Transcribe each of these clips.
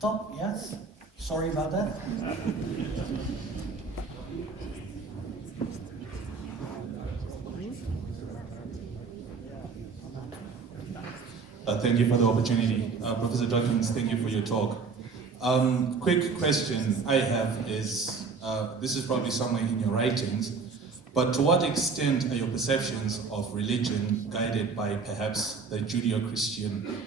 top, yes. Sorry about that. Thank you for the opportunity. Professor Dawkins, thank you for your talk. Quick question I have is, this is probably somewhere in your writings, but to what extent are your perceptions of religion guided by perhaps the Judeo-Christian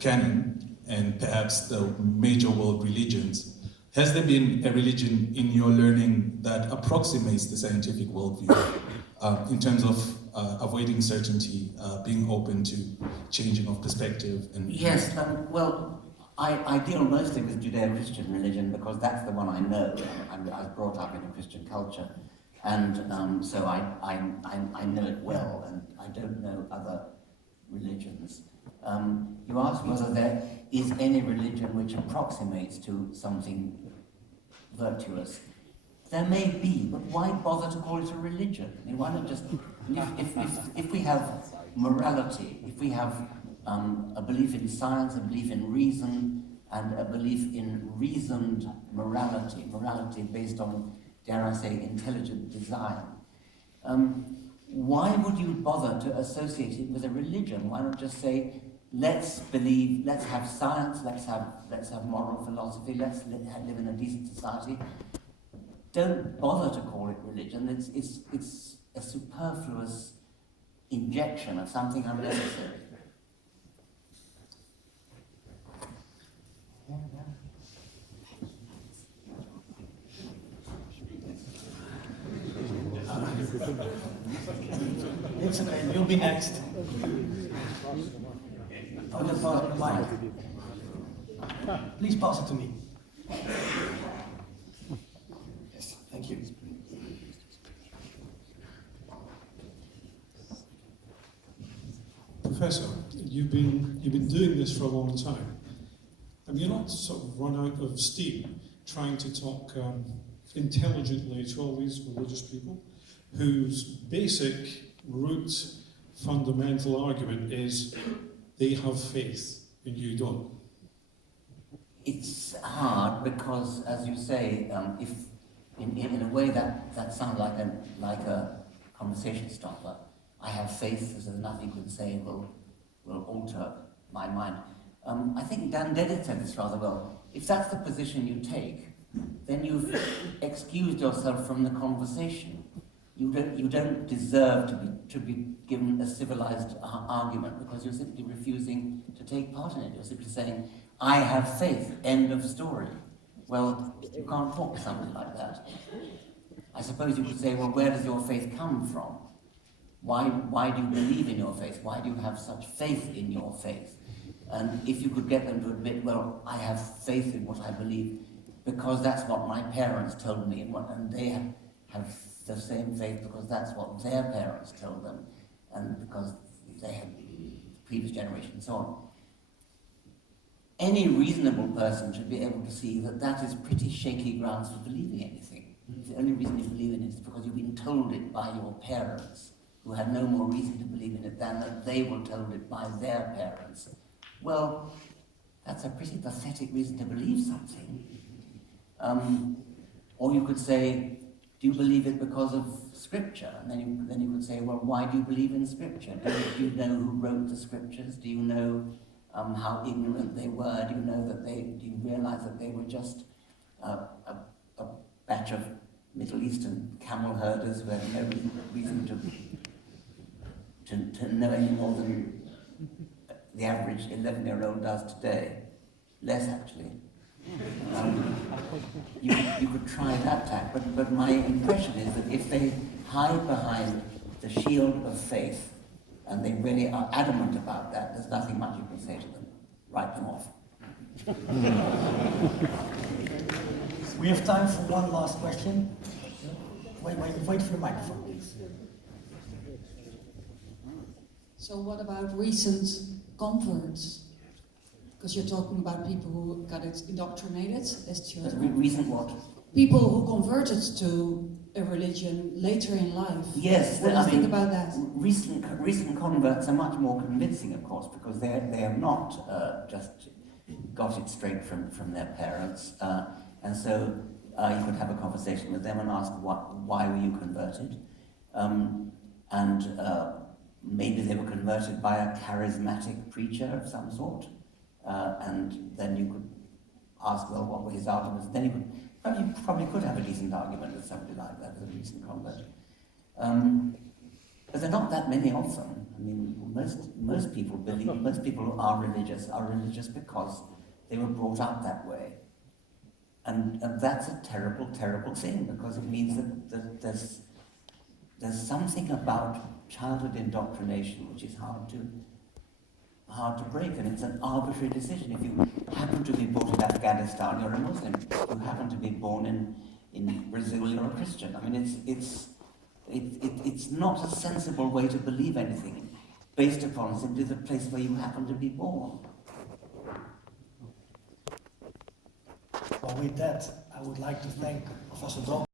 canon and perhaps the major world religions? Has there been a religion in your learning that approximates the scientific worldview in terms of avoiding certainty, being open to changing of perspective? And yes, well, I deal mostly with Judeo-Christian religion because that's the one I know. I was brought up in a Christian culture, and so I know it well, and I don't know other religions. You asked whether there is any religion which approximates to something virtuous. There may be, but why bother to call it a religion? I mean, why not just, if we have morality, if we have a belief in science, a belief in reason, and a belief in reasoned morality based on, dare I say, intelligent design, why would you bother to associate it with a religion? Why not just say, let's believe, let's have science, let's have moral philosophy, let's live in a decent society. Don't bother to call it religion. It's a superfluous injection of something unnecessary. It's okay, you'll be next. Oh, the mic. Please pass it to me. Yes, thank you. Professor, you've been doing this for a long time. Have you not sort of run out of steam trying to talk intelligently to all these religious people whose basic root fundamental argument is they have faith and you don't? It's hard because, as you say, if in a way that sounds like a conversation stopper. I have faith, as there's nothing you can say will alter my mind. I think Dan Dedit said this rather well. If that's the position you take, then you've excused yourself from the conversation. You don't deserve to be given a civilized argument because you're simply refusing to take part in it. You're simply saying, I have faith, end of story. Well, you can't talk to somebody like that. I suppose you could say, well, where does your faith come from? Why do you believe in your faith? Why do you have such faith in your faith? And if you could get them to admit, well, I have faith in what I believe because that's what my parents told me, and they have the same faith because that's what their parents told them, and because they had the previous generation and so on. Any reasonable person should be able to see that that is pretty shaky grounds for believing anything. The only reason you believe in it is because you've been told it by your parents, who had no more reason to believe in it than that they were told it by their parents. Well, that's a pretty pathetic reason to believe something. Or you could say, do you believe it because of Scripture? And then you could say, well, why do you believe in Scripture? Do you know who wrote the Scriptures? Do you know how ignorant they were? Do you realize that they were just a batch of Middle Eastern camel herders who had no reason to know any more than the average 11-year-old does today? Less, actually. You could try that tack, but my impression is that if they hide behind the shield of faith, and they really are adamant about that, there's nothing much you can say to them. Write them off. We have time for one last question. Wait for the microphone, please. So what about recent converts? Because you're talking about people who got it indoctrinated as children. Recent what? People who converted to a religion later in life. Yes, what do you think about that? Recent converts are much more convincing, of course, because they have not just got it straight from their parents, and so you could have a conversation with them and ask, why were you converted? Maybe they were converted by a charismatic preacher of some sort, and then you could ask, well, what were his arguments? Then you probably could have a decent argument with somebody like that, with a recent convert. But there are not that many of them. I mean, most people believe, most people who are religious because they were brought up that way. And that's a terrible, terrible thing, because it means that there's something about childhood indoctrination which is hard to break, and it's an arbitrary decision. If you happen to be born in Afghanistan, you're a Muslim. If you happen to be born in Brazil, you're a Christian. I mean, it's not a sensible way to believe anything based upon simply the place where you happen to be born. Well, with that, I would like to thank Professor Dawkins.